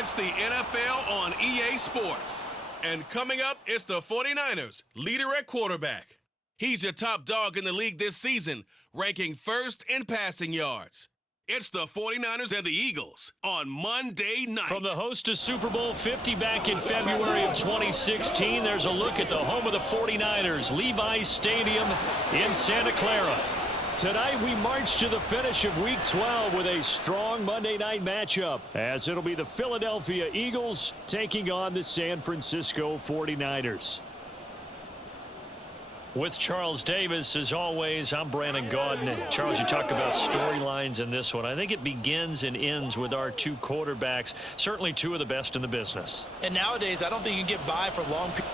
It's the NFL on EA Sports. And coming up, it's the 49ers, leader at quarterback. He's your top dog in the league this season, ranking first in passing yards. It's the 49ers and the Eagles on Monday night. From the host to Super Bowl 50 back in February of 2016, there's a look at the home of the 49ers, Levi's Stadium in Santa Clara. Tonight we march to the finish of Week 12 with a strong Monday night matchup, as it'll be the Philadelphia Eagles taking on the San Francisco 49ers. With Charles Davis, as always, I'm Brandon Gaudin. And Charles, you talk about storylines in this one. I think it begins and ends with our two quarterbacks, certainly two of the best in the business. And nowadays, I don't think you can get by for long periods.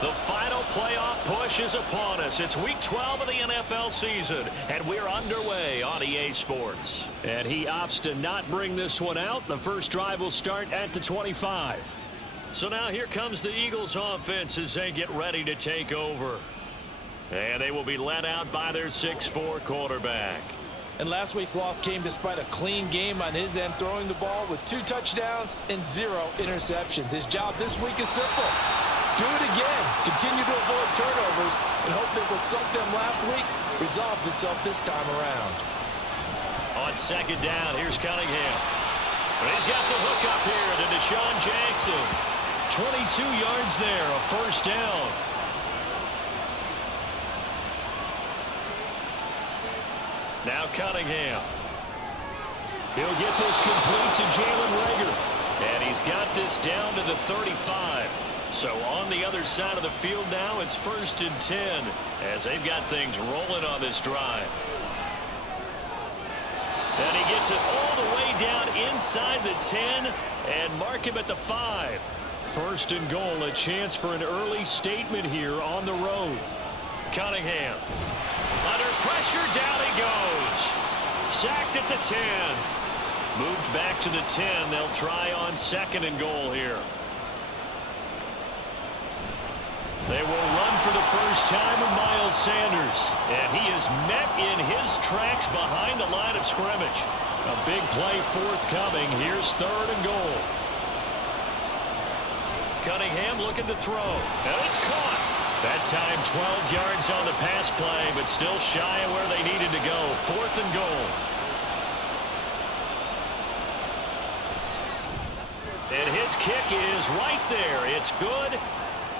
The final playoff push is upon us. It's Week 12 of the NFL season, and we're underway on EA Sports. And he opts to not bring this one out. The first drive will start at the 25. So now here comes the Eagles offense as they get ready to take over. And they will be led out by their 6'4 quarterback. And last week's loss came despite a clean game on his end, throwing the ball with 2 touchdowns and 0 interceptions. His job this week is simple. Do it again. Continue to avoid turnovers and hope that what sunk them last week resolves itself this time around. On second down, here's Cunningham. But he's got the hook up here to Deshaun Jackson. 22 yards there, a first down. Now Cunningham. He'll get this complete to Jalen Reagor. And he's got this down to the 35. So on the other side of the field now, it's 1st and 10 as they've got things rolling on this drive. And he gets it all the way down inside the 10 and mark him at the 5. 1st and goal, a chance for an early statement here on the road. Cunningham. Under pressure, down he goes. Sacked at the 10. Moved back to the 10. They'll try on 2nd and goal here. They will run for the first time with Miles Sanders. And he is met in his tracks behind the line of scrimmage. A big play forthcoming. Here's 3rd and goal. Cunningham looking to throw. And it's caught. That time 12 yards on the pass play, but still shy of where they needed to go. 4th and goal. And his kick is right there. It's good.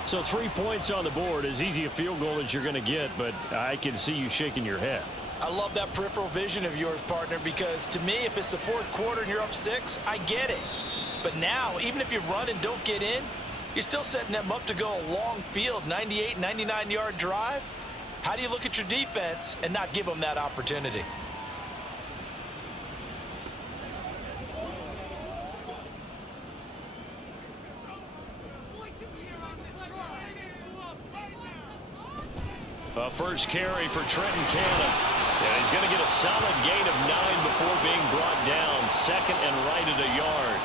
So 3 points on the board, as easy a field goal as you're going to get, but I can see you shaking your head. I love that peripheral vision of yours, partner, because to me, if it's the 4th quarter and you're up 6, I get it. But now, even if you run and don't get in, you're still setting them up to go a long field, 98, 99-yard drive. How do you look at your defense and not give them that opportunity? First carry for Trenton Cannon. And he's going to get a solid gain of 9 before being brought down. 2nd and right at a yard.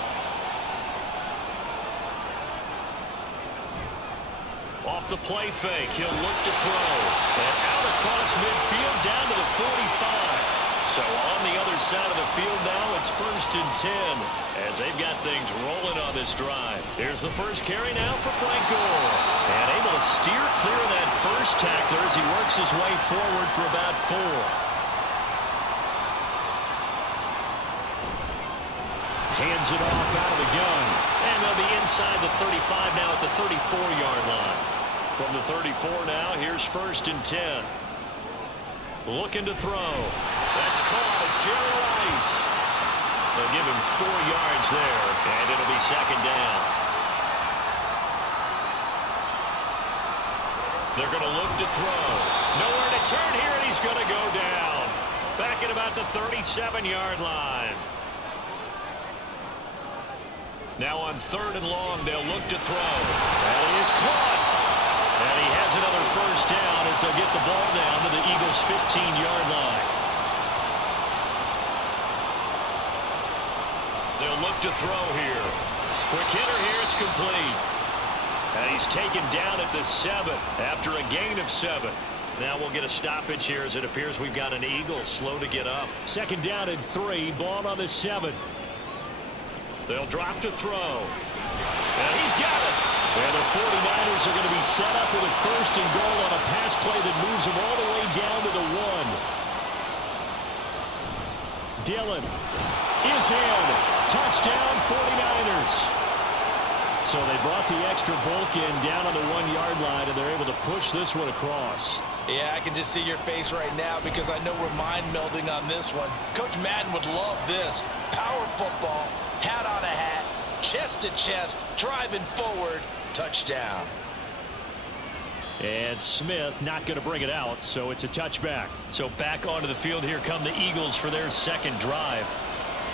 Off the play fake, he'll look to throw. And out across midfield down to the 45. So on the other side of the field now, it's 1st and 10 as they've got things rolling on this drive. Here's the first carry now for Frank Gore. And able to steer clear of that first tackler as he works his way forward for about 4. Hands it off out of the gun. And they'll be inside the 35 now at the 34-yard line. From the 34 now, here's 1st and 10. Looking to throw. That's caught. It's Jerry Rice. They'll give him 4 yards there, and it'll be 2nd down. They're going to look to throw. Nowhere to turn here, and he's going to go down. Back at about the 37-yard line. Now on 3rd and long, they'll look to throw. That is caught. And he has another first down as they'll get the ball down to the Eagles' 15-yard line. They'll look to throw here. Quick hitter here, it's complete. And he's taken down at the 7 after a gain of 7. Now we'll get a stoppage here as it appears we've got an Eagle slow to get up. 2nd down and 3, ball on the 7. They'll drop to throw. And he's got it. And the 49ers are going to be set up with a 1st and goal on a pass play that moves them all the way down to the 1. Dillon is in. Touchdown 49ers. So they brought the extra bulk in down on the 1-yard line, and they're able to push this one across. Yeah, I can just see your face right now because I know we're mind melding on this one. Coach Madden would love this. Power football, hat on a hat, chest to chest, driving forward, touchdown. And Smith not going to bring it out, so it's a touchback. So back onto the field here come the Eagles for their 2nd drive.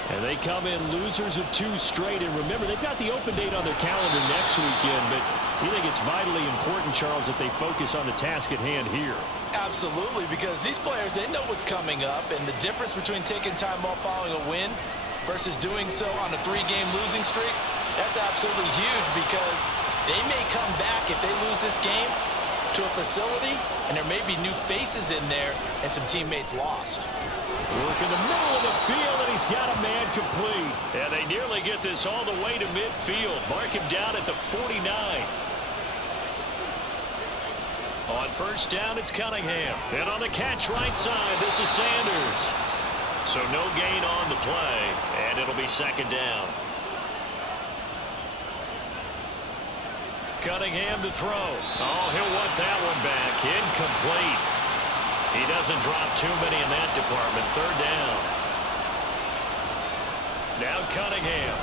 And they come in losers of 2 straight. And remember, they've got the open date on their calendar next weekend. But you think it's vitally important, Charles, that they focus on the task at hand here? Absolutely, because these players, they know what's coming up. And the difference between taking time off following a win versus doing so on a 3-game losing streak, that's absolutely huge because they may come back if they lose this game to a facility, and there may be new faces in there and some teammates lost. Work in the middle of the field, and he's got a man complete. And they nearly get this all the way to midfield. Mark him down at the 49. On 1st down, it's Cunningham. And on the catch right side, this is Sanders. So no gain on the play, and it'll be 2nd down. Cunningham to throw. Oh, he'll want that one back. Incomplete. He doesn't drop too many in that department. 3rd down. Now Cunningham.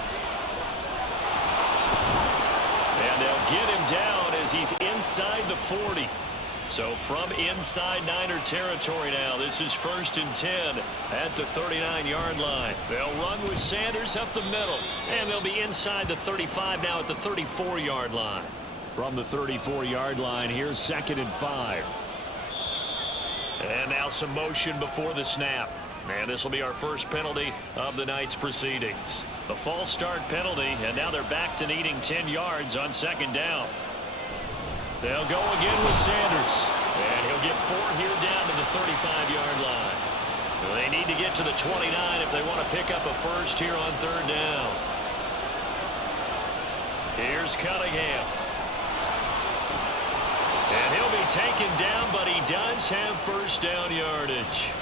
And they'll get him down as he's inside the 40. So from inside Niner territory now, this is 1st and 10 at the 39-yard line. They'll run with Sanders up the middle. And they'll be inside the 35 now at the 34-yard line. From the 34-yard line, here's 2nd and 5. And now some motion before the snap. And this will be our first penalty of the night's proceedings. The false start penalty, and now they're back to needing 10 yards on 2nd down. They'll go again with Sanders. And he'll get 4 here down to the 35-yard line. They need to get to the 29 if they want to pick up a 1st here on 3rd down. Here's Cunningham. And he'll be taken down, but he does have 1st down yardage.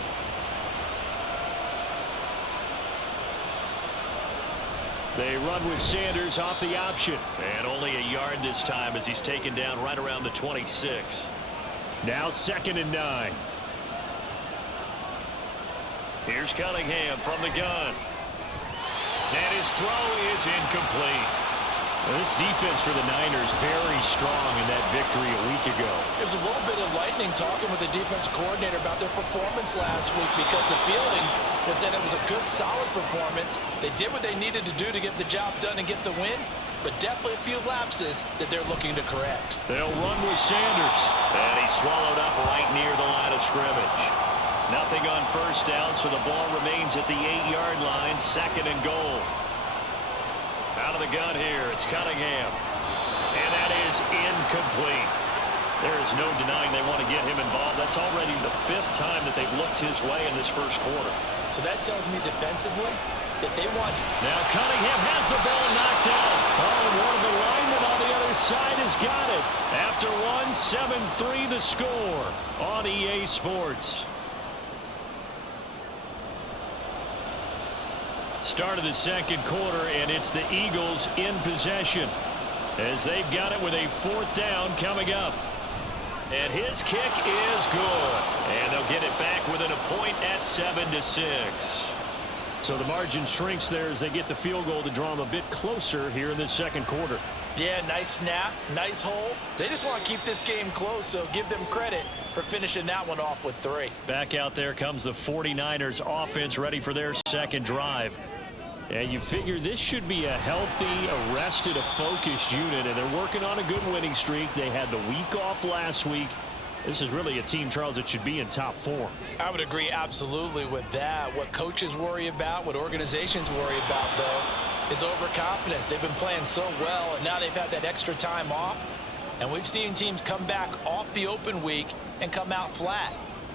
They run with Sanders off the option. And only a yard this time as he's taken down right around the 26. Now 2nd and 9. Here's Cunningham from the gun. And his throw is incomplete. Well, this defense for the Niners very strong in that victory a week ago. There was a little bit of lightning talking with the defensive coordinator about their performance last week because the feeling was that it was a good, solid performance. They did what they needed to do to get the job done and get the win, but definitely a few lapses that they're looking to correct. They'll run with Sanders. And he's swallowed up right near the line of scrimmage. Nothing on 1st down, so the ball remains at the 8-yard line, 2nd and goal. Out of the gun here, it's Cunningham. And that is incomplete. There is no denying they want to get him involved. That's already the 5th time that they've looked his way in this 1st quarter. So that tells me defensively that they want... Now Cunningham has the ball knocked out. Oh, and one of the linemen on the other side has got it. After 7-3 the score on EA Sports. Start of the 2nd quarter, and it's the Eagles in possession as they've got it with a 4th down coming up. And his kick is good. And they'll get it back within a point at 7-6. So the margin shrinks there as they get the field goal to draw them a bit closer here in this 2nd quarter. Yeah, nice snap, nice hole. They just want to keep this game close, so give them credit for finishing that one off with 3. Back out there comes the 49ers offense ready for their 2nd drive. And you figure this should be a healthy, a rested, a focused unit, and they're working on a good winning streak. They had the week off last week. This is really a team, Charles, that should be in top form. I would agree absolutely with that. What coaches worry about, what organizations worry about, though, is overconfidence. They've been playing so well, and now they've had that extra time off. And we've seen teams come back off the open week and come out flat.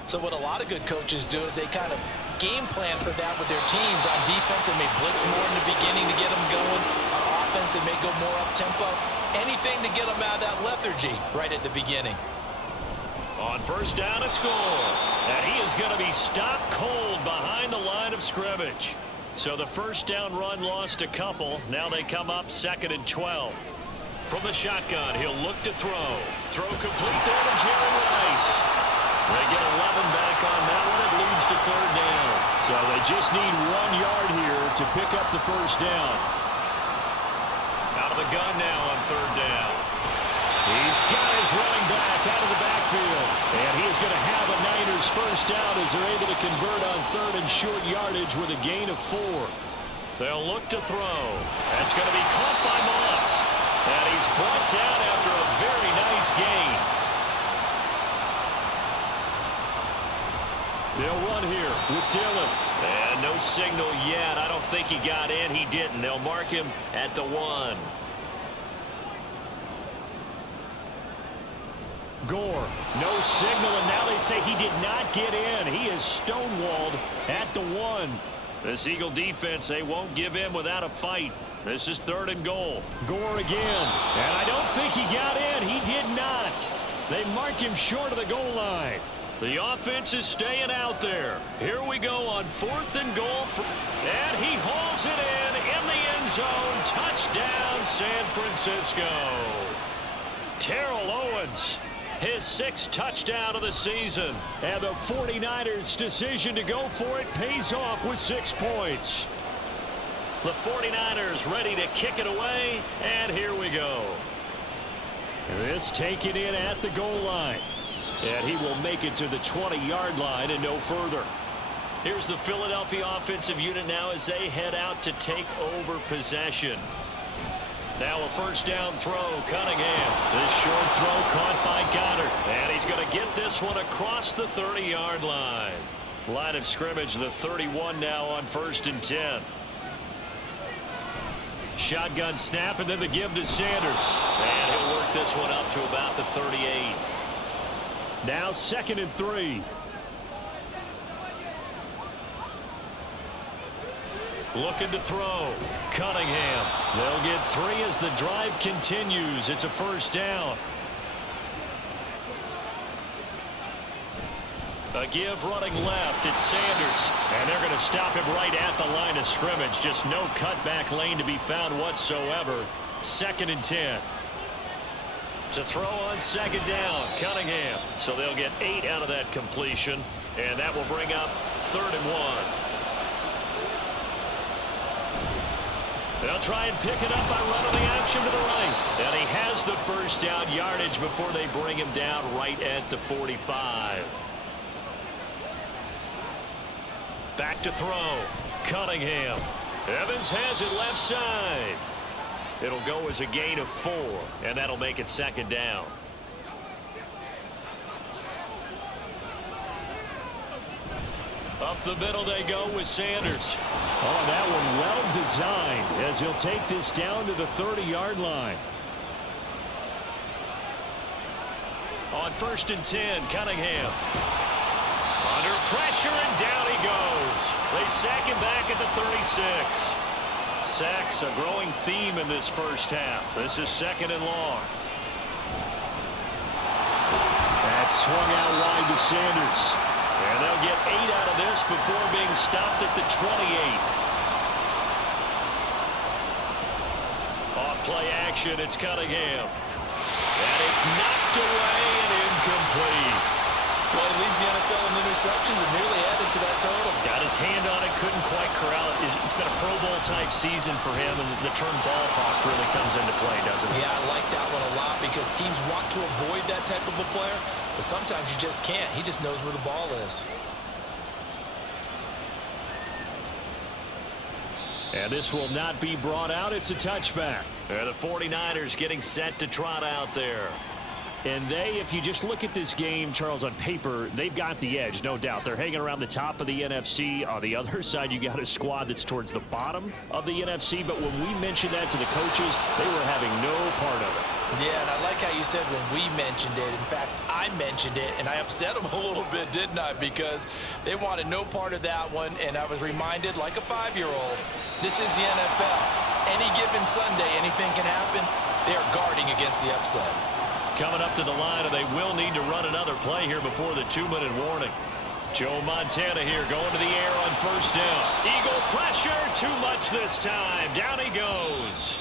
So what a lot of good coaches do is they kind of game plan for that with their teams. On defense, they may blitz more in the beginning to get them going. On offense, they may go more up-tempo. Anything to get them out of that lethargy right at the beginning. On first down, it's Gore. And he is going to be stopped cold behind the line of scrimmage. So the first down run lost a couple. Now they come up 2nd and 12. From the shotgun, he'll look to throw. Throw complete there to Jerry Rice. They get 11 back on that one. It leads to 3rd down. So they just need 1 yard here to pick up the first down. Out of the gun now on 3rd down. He's got his running back out of the backfield. And he is going to have a Niners first down as they're able to convert on 3rd and short yardage with a gain of 4. They'll look to throw. That's going to be caught by Moss. And he's brought down after a very nice gain. They'll run here with Dillon. And no signal yet. I don't think he got in. He didn't. They'll mark him at the 1. Gore, no signal, and now they say he did not get in. He is stonewalled at the 1. This Eagle defense, they won't give in without a fight. This is 3rd and goal. Gore again. And I don't think he got in. He did not. They mark him short of the goal line. The offense is staying out there. Here we go on 4th and goal. And he hauls it in the end zone. Touchdown, San Francisco. Terrell Owens, his 6th touchdown of the season. And the 49ers' decision to go for it pays off with 6 points. The 49ers ready to kick it away. And here we go. This taken in at the goal line. And he will make it to the 20-yard line and no further. Here's the Philadelphia offensive unit now as they head out to take over possession. Now a first down throw, Cunningham. This short throw caught by Goddard. And he's going to get this one across the 30-yard line. Line of scrimmage, the 31 now on 1st and 10. Shotgun snap and then the give to Sanders. And he'll work this one up to about the 38. Now 2nd and 3. Looking to throw. Cunningham. They'll get 3 as the drive continues. It's a first down. A give running left. It's Sanders. And they're going to stop him right at the line of scrimmage. Just no cutback lane to be found whatsoever. 2nd and 10. To throw on 2nd down, Cunningham. So they'll get 8 out of that completion. And that will bring up 3rd and 1. They'll try and pick it up by running the option to the right. And he has the first down yardage before they bring him down right at the 45. Back to throw. Cunningham. Evans has it left side. It'll go as a gain of 4, and that'll make it 2nd down. Up the middle they go with Sanders. Oh, that one well designed as he'll take this down to the 30-yard line. On 1st and 10, Cunningham. Under pressure, and down he goes. They sack him back at the 36. Sacks a growing theme in this first half. This is 2nd and long. That's swung out wide to Sanders. And they'll get 8 out of this before being stopped at the 28. Off play action, it's Cunningham. And it's knocked away and incomplete. Well, he leads the NFL in interceptions and nearly added to that total. Got his hand on it, couldn't quite corral it. It's been a Pro Bowl type season for him, and the term ball hawk really comes into play, doesn't it? Yeah, I like that one a lot because teams want to avoid that type of a player, but sometimes you just can't. He just knows where the ball is. And this will not be brought out. It's a touchback. The 49ers getting set to trot out there. And they, if you just look at this game, Charles, on paper, they've got the edge, no doubt. They're hanging around the top of the NFC. On the other side, you got a squad that's towards the bottom of the NFC. But when we mentioned that to the coaches, they were having no part of it. Yeah, and I like how you said when we mentioned it. In fact, I mentioned it, and I upset them a little bit, didn't I? Because they wanted no part of that one, and I was reminded, like a 5-year-old, this is the NFL. Any given Sunday, anything can happen. They are guarding against the upset. Coming up to the line, and they will need to run another play here before the 2-minute warning. Joe Montana here going to the air on first down. Eagle pressure, too much this time. Down he goes.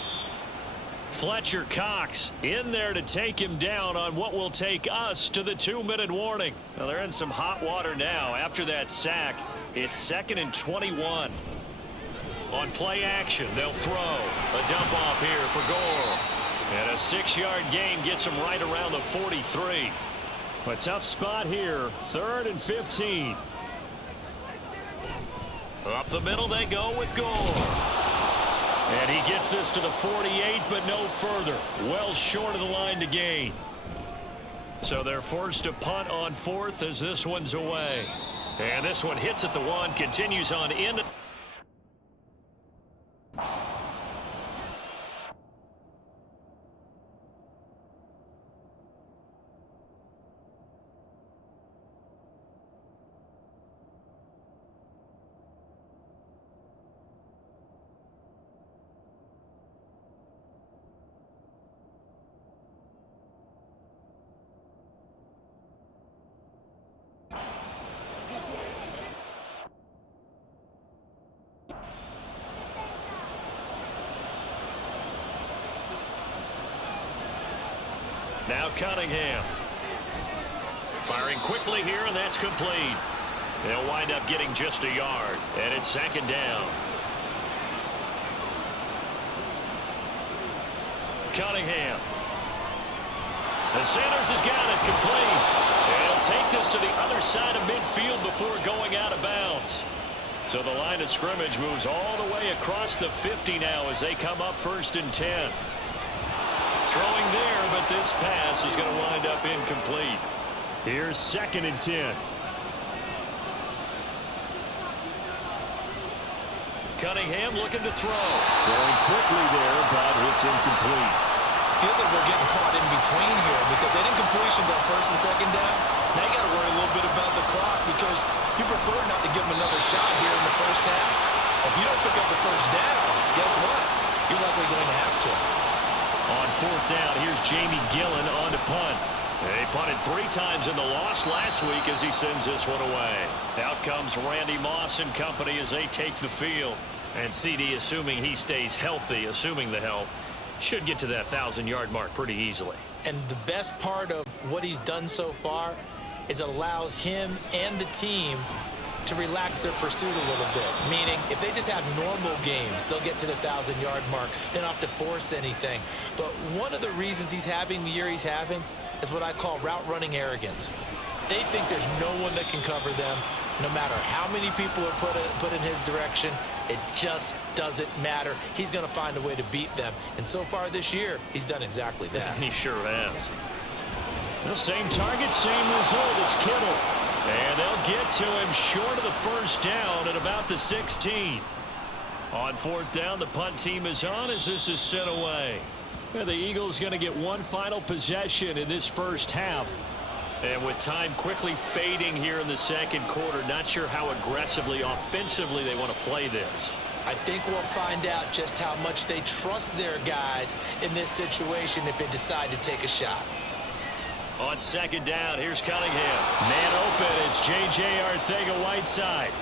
Fletcher Cox in there to take him down on what will take us to the 2-minute warning. Now they're in some hot water now. After that sack, it's 2nd and 21. On play action, they'll throw. A dump off here for Gore. And a 6-yard gain gets him right around the 43. A tough spot here, 3rd and 15. Up the middle they go with Gore. And he gets this to the 48, but no further. Well short of the line to gain. So they're forced to punt on 4th as this one's away. And this one hits at the 1, continues on in. Now Cunningham. Firing quickly here, and that's complete. They'll wind up getting just a yard, and it's 2nd down. Cunningham. And Sanders has got it complete. And he'll take this to the other side of midfield before going out of bounds. So the line of scrimmage moves all the way across the 50 now as they come up 1st and 10. Throwing there, but this pass is going to wind up incomplete. Here's 2nd and 10. Cunningham looking to throw. Throwing quickly there, but it's incomplete. Feels like they're getting caught in between here because they didn't completions on 1st and 2nd down. Now you got to worry a little bit about the clock because you prefer not to give them another shot here in the 1st half. If you don't pick up the 1st down, guess what? You're likely going to have to. On 4th down, here's Jamie Gillen on to punt. They punted 3 times in the loss last week as he sends this one away. Out comes Randy Moss and company as they take the field. And CD, assuming he stays healthy, assuming the health, should get to that 1,000-yard mark pretty easily. And the best part of what he's done so far is it allows him and the team to relax their pursuit a little bit. Meaning, if they just have normal games, they'll get to the 1,000-yard mark. They don't have to force anything. But one of the reasons he's having the year he's having is what I call route running arrogance. They think there's no one that can cover them. No matter how many people are put in his direction, it just doesn't matter. He's going to find a way to beat them. And so far this year, he's done exactly that. He sure has. The same target, same result. It's Kittle. And they'll get to him short of the 1st down at about the 16. On 4th down, the punt team is on as this is sent away. Yeah, the Eagles going to get one final possession in this 1st half. And with time quickly fading here in the 2nd quarter, not sure how aggressively, offensively they want to play this. I think we'll find out just how much they trust their guys in this situation if they decide to take a shot. On 2nd down, here's Cunningham. Man open, it's J.J. Arcega-Whiteside.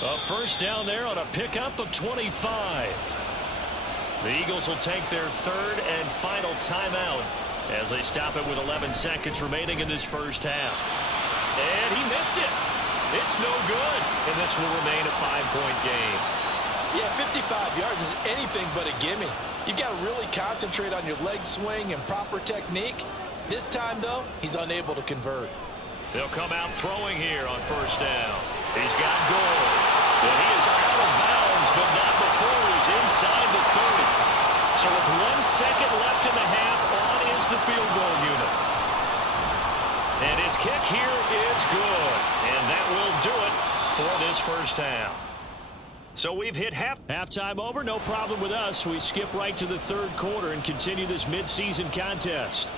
A 1st down there on a pickup of 25. The Eagles will take their 3rd and final timeout as they stop it with 11 seconds remaining in this 1st half. And he missed it. It's no good, and this will remain a 5-point game. Yeah, 55 yards is anything but a gimme. You've got to really concentrate on your leg swing and proper technique. This time, though, he's unable to convert. They'll come out throwing here on 1st down. He's got goal. And he is out of bounds, but not before he's inside the 30. So with 1 second left in the half, on is the field goal unit. And his kick here is good. And that will do it for this 1st half. So we've hit halftime over. No problem with us. We skip right to the third quarter and continue this midseason contest.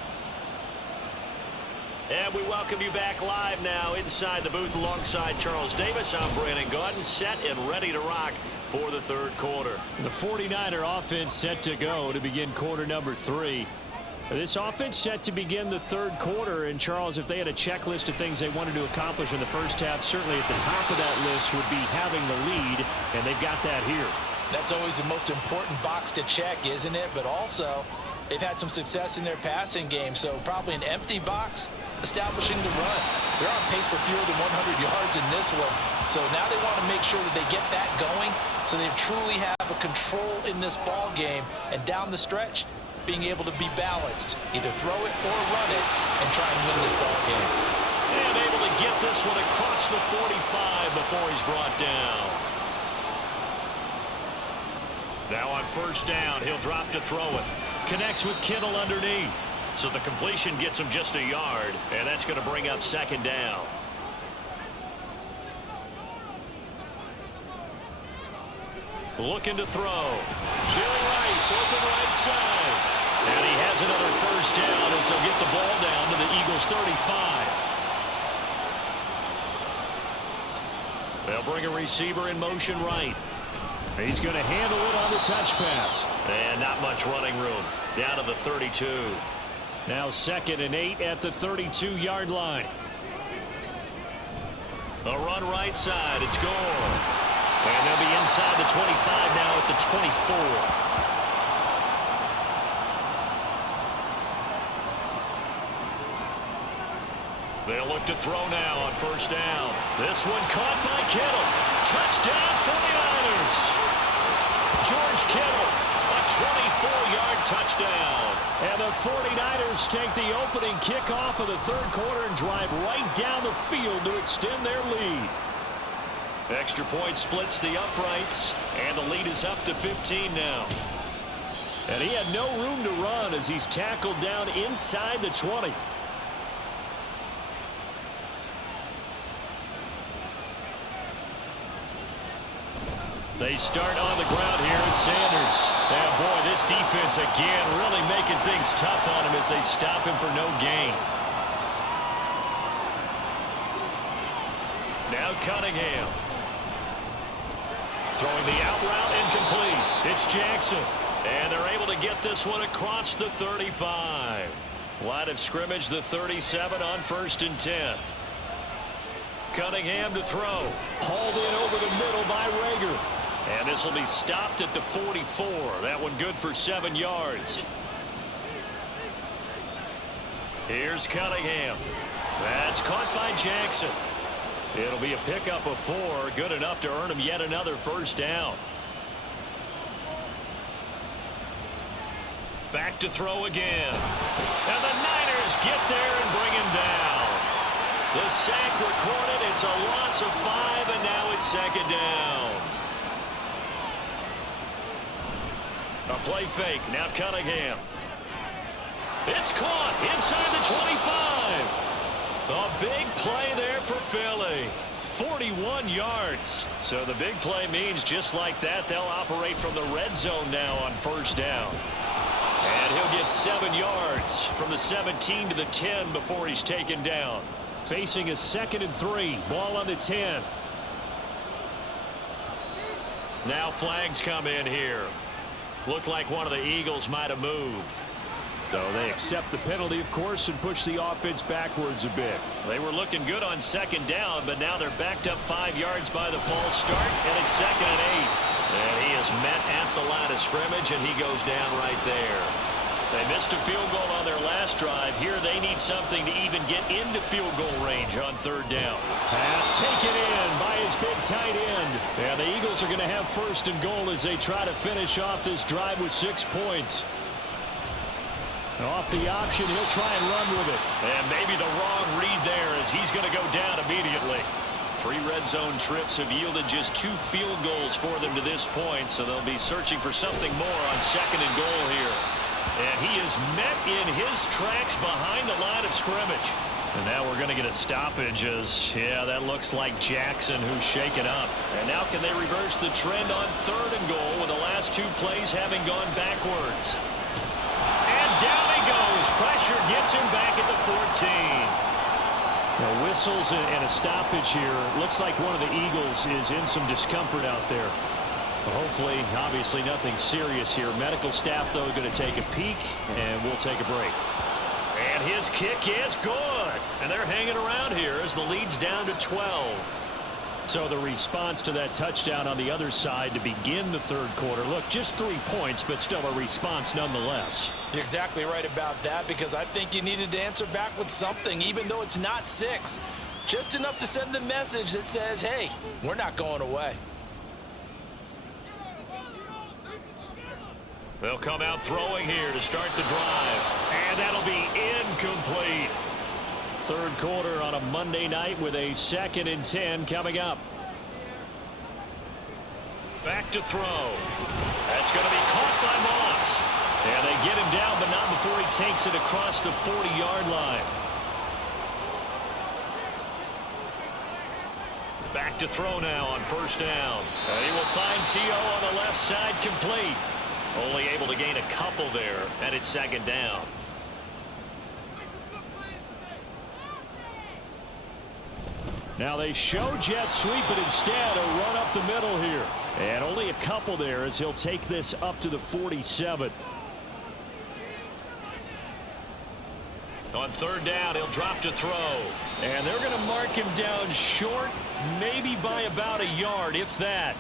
And we welcome you back live now inside the booth alongside Charles Davis. I'm Brandon Gaudin, set and ready to rock for the third quarter. The 49er offense set to go to begin quarter number 3. This offense set to begin the third quarter. And, Charles, if they had a checklist of things they wanted to accomplish in the first half, certainly at the top of that list would be having the lead, and they've got that here. That's always the most important box to check, isn't it? But also, they've had some success in their passing game, so probably an empty box establishing the run. They're on pace for fewer than 100 yards in this one, so now they want to make sure that they get that going so they truly have a control in this ball game, and down the stretch, being able to be balanced, either throw it or run it, and try and win this ball game. And able to get this one across the 45 before he's brought down. Now on first down, he'll drop to throw it. Connects with Kittle underneath. So the completion gets him just a yard, and that's going to bring up second down. Looking to throw. Jerry Rice, open right side. And he has another first down as he'll get the ball down to the Eagles' 35. They'll bring a receiver in motion right. He's going to handle it on the touch pass. And not much running room. Down to the 32. Now 2nd and 8 at the 32-yard line. A run right side. It's Gore. And they'll be inside the 25 now at the 24. They'll look to throw now on first down. This one caught by Kittle. Touchdown 49ers. George Kittle, a 24-yard touchdown. And the 49ers take the opening kickoff of the third quarter and drive right down the field to extend their lead. Extra point splits the uprights, and the lead is up to 15 now. And he had no room to run as he's tackled down inside the 20. They start on the ground here at Sanders. And boy, this defense again really making things tough on him as they stop him for no gain. Now Cunningham. Throwing the out route incomplete. It's Jackson. And they're able to get this one across the 35. Line of scrimmage, the 37 on 1st and 10. Cunningham to throw. Hauled in over the middle by Rager. And this will be stopped at the 44. That one good for 7 yards. Here's Cunningham. That's caught by Jackson. It'll be a pickup of 4. Good enough to earn him yet another first down. Back to throw again. And the Niners get there and bring him down. The sack recorded. It's a loss of 5, and now it's 2nd down. A play fake. Now Cunningham. It's caught inside the 25. A big play there for Philly. 41 yards. So the big play means just like that, they'll operate from the red zone now on first down. And he'll get 7 yards from the 17 to the 10 before he's taken down. Facing a 2nd and 3. Ball on the 10. Now flags come in here. Looked like one of the Eagles might have moved. So they accept the penalty, of course, and push the offense backwards a bit. They were looking good on 2nd down, but now they're backed up 5 yards by the false start, and it's 2nd and 8. And he is met at the line of scrimmage, and he goes down right there. They missed a field goal on their last drive. Here they need something to even get into field goal range on 3rd down. Pass taken in by his big tight end. And the Eagles are going to have 1st and goal as they try to finish off this drive with 6 points. Off the option, he'll try and run with it. And maybe the wrong read there as he's going to go down immediately. 3 red zone trips have yielded just 2 field goals for them to this point, so they'll be searching for something more on 2nd and goal here. And he is met in his tracks behind the line of scrimmage. And now we're going to get a stoppage as, yeah, that looks like Jackson who's shaken up. And now can they reverse the trend on 3rd and goal with the last 2 plays having gone backwards? And down he goes. Pressure gets him back at the 14. Now, whistles and a stoppage here. Looks like one of the Eagles is in some discomfort out there. Hopefully, obviously nothing serious here. Medical staff, though, going to take a peek, and we'll take a break. And his kick is good. And they're hanging around here as the lead's down to 12. So the response to that touchdown on the other side to begin the 3rd quarter. Look, just 3 points, but still a response nonetheless. You're exactly right about that, because I think you needed to answer back with something, even though it's not 6. Just enough to send the message that says, hey, we're not going away. They'll come out throwing here to start the drive. And that'll be incomplete. 3rd quarter on a Monday night with a 2nd and 10 coming up. Back to throw. That's going to be caught by Moss. And they get him down, but not before he takes it across the 40-yard line. Back to throw now on 1st down. And he will find T.O. on the left side, complete. Only able to gain a couple there, and it's 2nd down. Now they show jet sweep, but instead a run up the middle here. And only a couple there as he'll take this up to the 47. On 3rd down, he'll drop to throw. And they're going to mark him down short, maybe by about a yard, if that.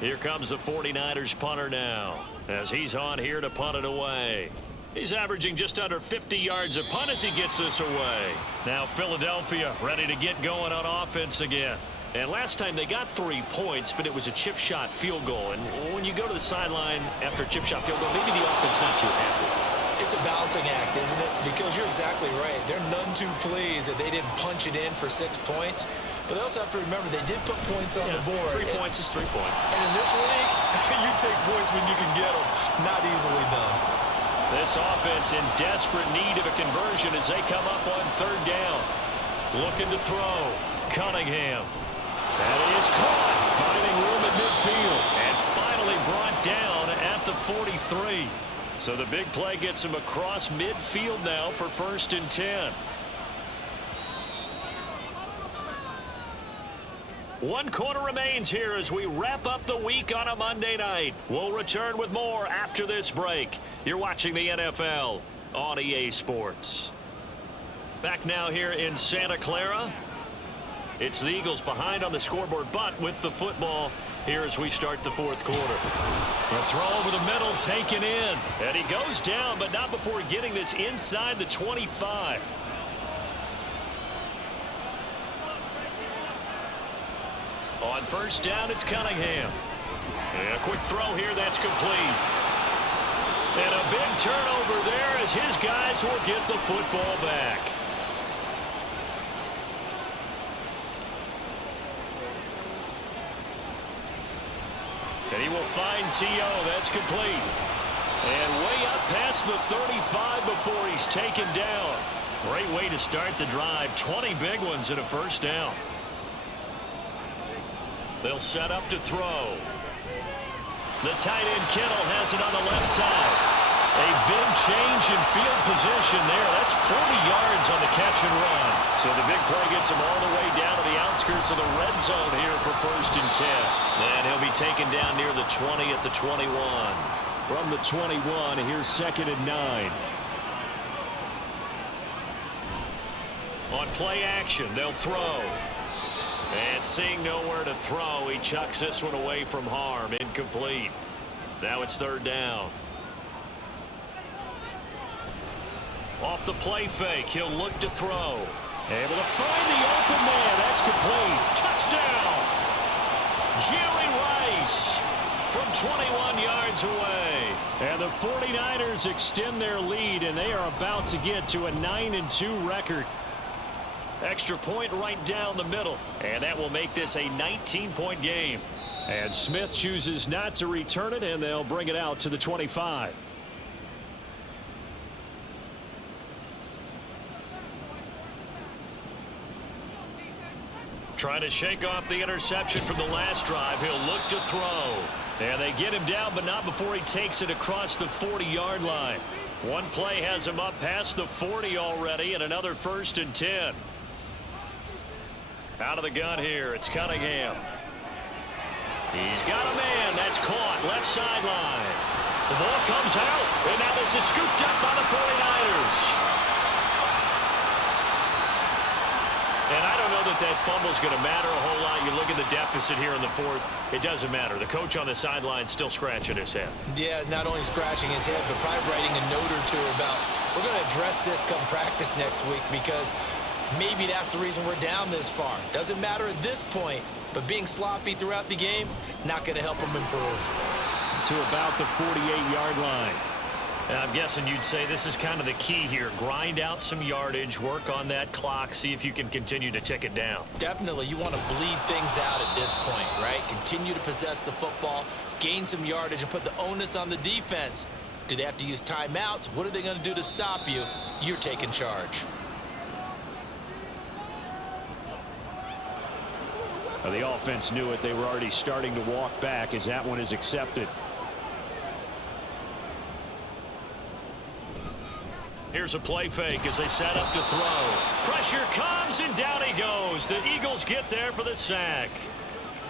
Here comes the 49ers punter now, as he's on here to punt it away. He's averaging just under 50 yards a punt as he gets this away. Now Philadelphia ready to get going on offense again. And last time they got 3 points, but it was a chip shot field goal. And when you go to the sideline after a chip shot field goal, maybe the offense not too happy. It's a balancing act, isn't it? Because you're exactly right. They're none too pleased that they didn't punch it in for 6 points. But they also have to remember they did put points on the board. 3 points is 3 points. And in this league, you take points when you can get them. Not easily done. This offense in desperate need of a conversion as they come up on 3rd down. Looking to throw. Cunningham. That is caught. Finding room at midfield. And finally brought down at the 43. So the big play gets him across midfield now for 1st and 10. 1 quarter remains here as we wrap up the week on a Monday night. We'll return with more after this break. You're watching the NFL on EA Sports. Back now here in Santa Clara. It's the Eagles behind on the scoreboard, but with the football here as we start the 4th quarter. A throw over the middle taken in. And he goes down, but not before getting this inside the 25. On 1st down, it's Cunningham. And a quick throw here, that's complete. And a big turnover there as his guys will get the football back. And he will find T.O. That's complete. And way up past the 35 before he's taken down. Great way to start the drive. 20 big ones in a 1st down. They'll set up to throw. The tight end Kittle has it on the left side. A big change in field position there. That's 40 yards on the catch and run. So the big play gets him all the way down to the outskirts of the red zone here for 1st and 10. And he'll be taken down near the 20 at the 21. From the 21, here's 2nd and 9. On play action, they'll throw. And seeing nowhere to throw, he chucks this one away from harm. Incomplete. Now it's 3rd down. Off the play fake, he'll look to throw. Able to find the open man. That's complete. Touchdown! Jerry Rice from 21 yards away. And the 49ers extend their lead, and they are about to get to a 9-2 record. Extra point right down the middle, and that will make this a 19-point game. And Smith chooses not to return it, and they'll bring it out to the 25. Trying to shake off the interception from the last drive. He'll look to throw. And they get him down, but not before he takes it across the 40-yard line. One play has him up past the 40 already, and another 1st and 10. Out of the gun here, it's Cunningham. He's got a man. That's caught. Left sideline. The ball comes out, and now this is scooped up by the 49ers. And I don't know that fumble's going to matter a whole lot. You look at the deficit here in the 4th. It doesn't matter. The coach on the sideline still scratching his head. Yeah, not only scratching his head, but probably writing a note or two about, we're going to address this come practice next week, because maybe that's the reason we're down this far. Doesn't matter at this point, but being sloppy throughout the game, not going to help him improve. To about the 48-yard line. And I'm guessing you'd say this is kind of the key here. Grind out some yardage, work on that clock, see if you can continue to tick it down. Definitely. You want to bleed things out at this point, right? Continue to possess the football, gain some yardage, and put the onus on the defense. Do they have to use timeouts? What are they going to do to stop you? You're taking charge. Well, the offense knew it. They were already starting to walk back as that one is accepted. Here's a play fake as they set up to throw. Pressure comes, and down he goes. The Eagles get there for the sack.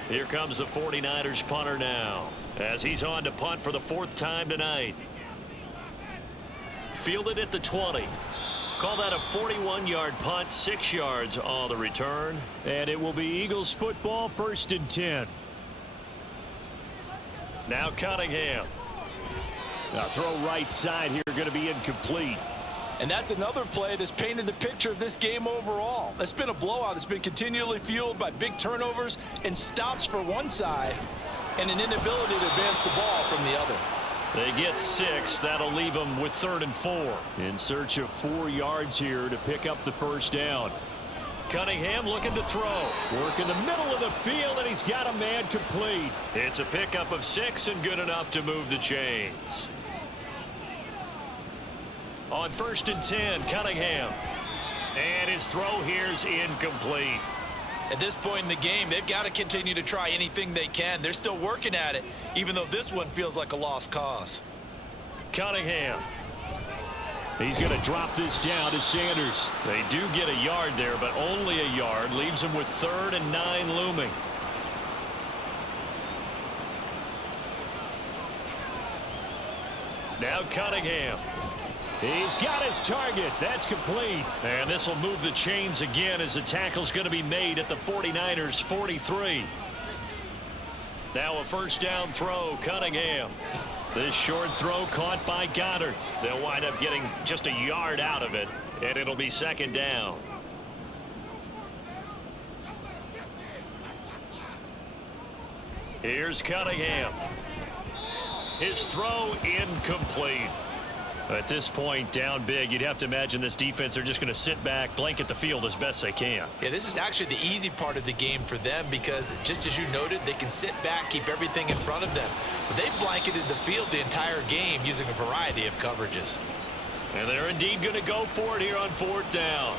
Here comes the 49ers punter now, as he's on to punt for the 4th time tonight. Fielded at the 20. Call that a 41-yard punt, 6 yards on the return. And it will be Eagles football, 1st and 10. Now Cunningham. Now throw right side here, going to be incomplete. And that's another play that's painted the picture of this game overall. It's been a blowout. It's been continually fueled by big turnovers and stops for one side and an inability to advance the ball from the other. They get 6. That'll leave them with 3rd and 4. In search of 4 yards here to pick up the 1st down. Cunningham looking to throw. Work in the middle of the field, and he's got a man complete. It's a pickup of 6 and good enough to move the chains. On 1st and 10, Cunningham. And his throw here's incomplete. At this point in the game, they've got to continue to try anything they can. They're still working at it, even though this one feels like a lost cause. Cunningham. He's going to drop this down to Sanders. They do get a yard there, but only a yard. Leaves them with 3rd and 9 looming. Now Cunningham. He's got his target. That's complete. And this will move the chains again as the tackle's going to be made at the 49ers 43. Now a 1st down throw, Cunningham. This short throw caught by Goddard. They'll wind up getting just a yard out of it, and it'll be 2nd down. Here's Cunningham. His throw incomplete. At this point, down big, you'd have to imagine this defense are just going to sit back, blanket the field as best they can. Yeah, this is actually the easy part of the game for them because, just as you noted, they can sit back, keep everything in front of them. But they've blanketed the field the entire game using a variety of coverages. And they're indeed going to go for it here on 4th down.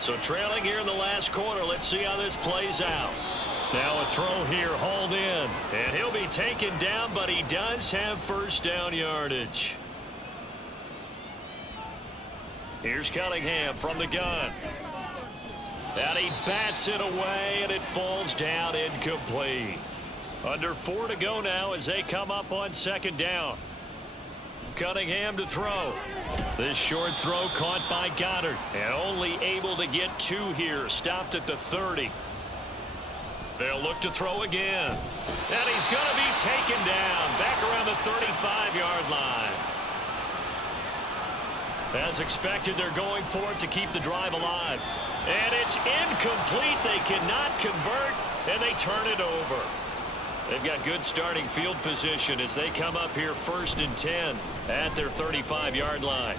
So trailing here in the last quarter, let's see how this plays out. Now a throw here, hauled in. And he'll be taken down, but he does have 1st down yardage. Here's Cunningham from the gun. And he bats it away, and it falls down incomplete. Under 4 to go now as they come up on 2nd down. Cunningham to throw. This short throw caught by Goddard. And only able to get 2 here. Stopped at the 30. They'll look to throw again. And he's going to be taken down. Back around the 35-yard line. As expected, they're going for it to keep the drive alive. And it's incomplete. They cannot convert, and they turn it over. They've got good starting field position as they come up here 1st and 10 at their 35-yard line.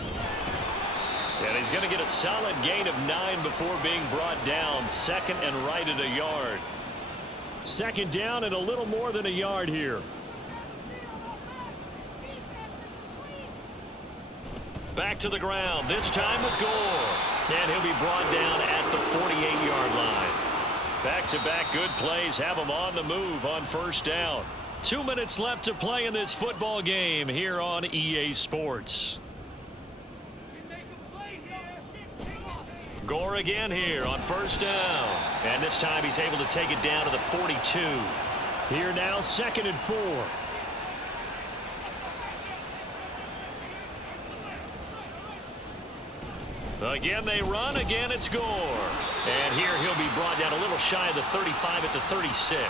And he's going to get a solid gain of 9 before being brought down. 2nd and right at a yard. 2nd down and a little more than a yard here. Back to the ground, this time with Gore. And he'll be brought down at the 48-yard line. Back-to-back good plays have them on the move on first down. 2 minutes left to play in this football game here on EA Sports. Gore again here on first down. And this time he's able to take it down to the 42. Here now, 2nd and 4. Again they run, again it's Gore. And here he'll be brought down a little shy of the 35 at the 36.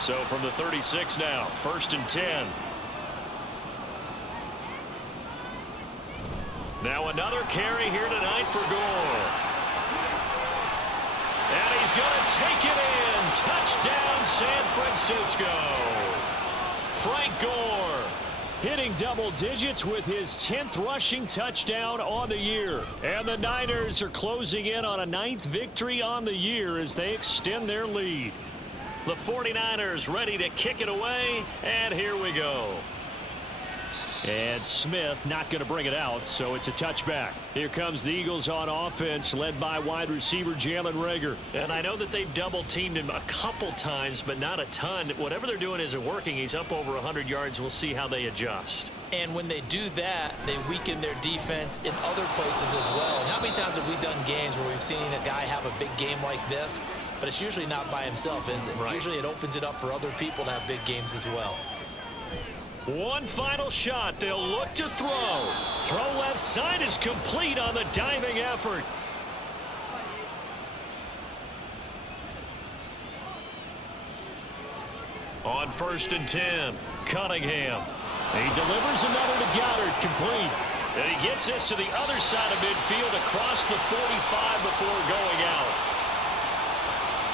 So from the 36 now, 1st and 10. Now another carry here tonight for Gore. And he's going to take it in. Touchdown, San Francisco. Frank Gore hitting double digits with his 10th rushing touchdown on the year. And the Niners are closing in on a 9th victory on the year as they extend their lead. The 49ers ready to kick it away, and here we go. And Smith not going to bring it out, so it's a touchback. Here comes the Eagles on offense, led by wide receiver Jalen Reagor. And I know that they've double-teamed him a couple times, but not a ton. Whatever they're doing isn't working. He's up over 100 yards. We'll see how they adjust. And when they do that, they weaken their defense in other places as well. And how many times have we done games where we've seen a guy have a big game like this, but it's usually not by himself, is it? Right. Usually it opens it up for other people to have big games as well. One final shot. They'll look to throw. Throw left side is complete on the diving effort. On 1st and 10, Cunningham. He delivers another to Goddard, complete. And he gets this to the other side of midfield across the 45 before going out.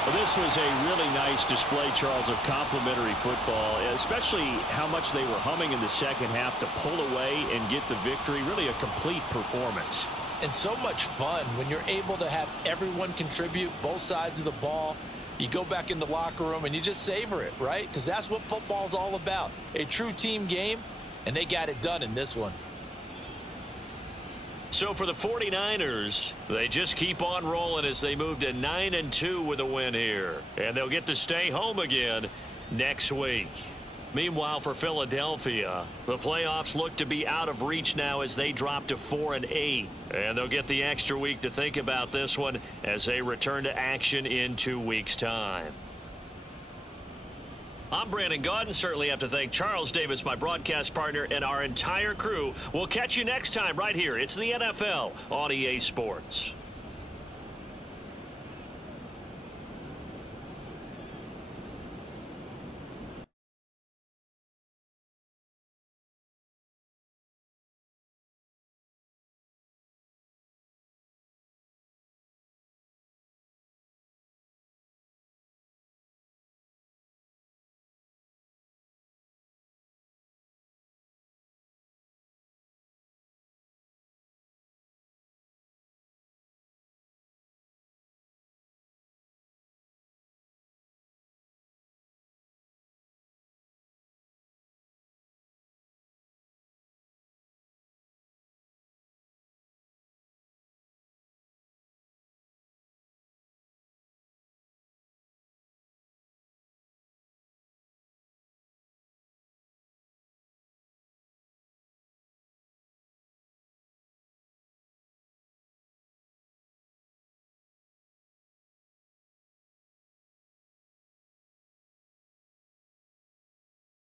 Well, this was a really nice display, Charles, of complimentary football, especially how much they were humming in the second half to pull away and get the victory. Really a complete performance. And so much fun when you're able to have everyone contribute, both sides of the ball. You go back in the locker room and you just savor it, right? Because that's what football's all about. A true team game, and they got it done in this one. So for the 49ers, they just keep on rolling as they move to 9-2 with a win here. And they'll get to stay home again next week. Meanwhile, for Philadelphia, the playoffs look to be out of reach now as they drop to 4-8. And they'll get the extra week to think about this one as they return to action in 2 weeks' time. I'm Brandon Gaudin. Certainly have to thank Charles Davis, my broadcast partner, and our entire crew. We'll catch you next time right here. It's the NFL on EA Sports.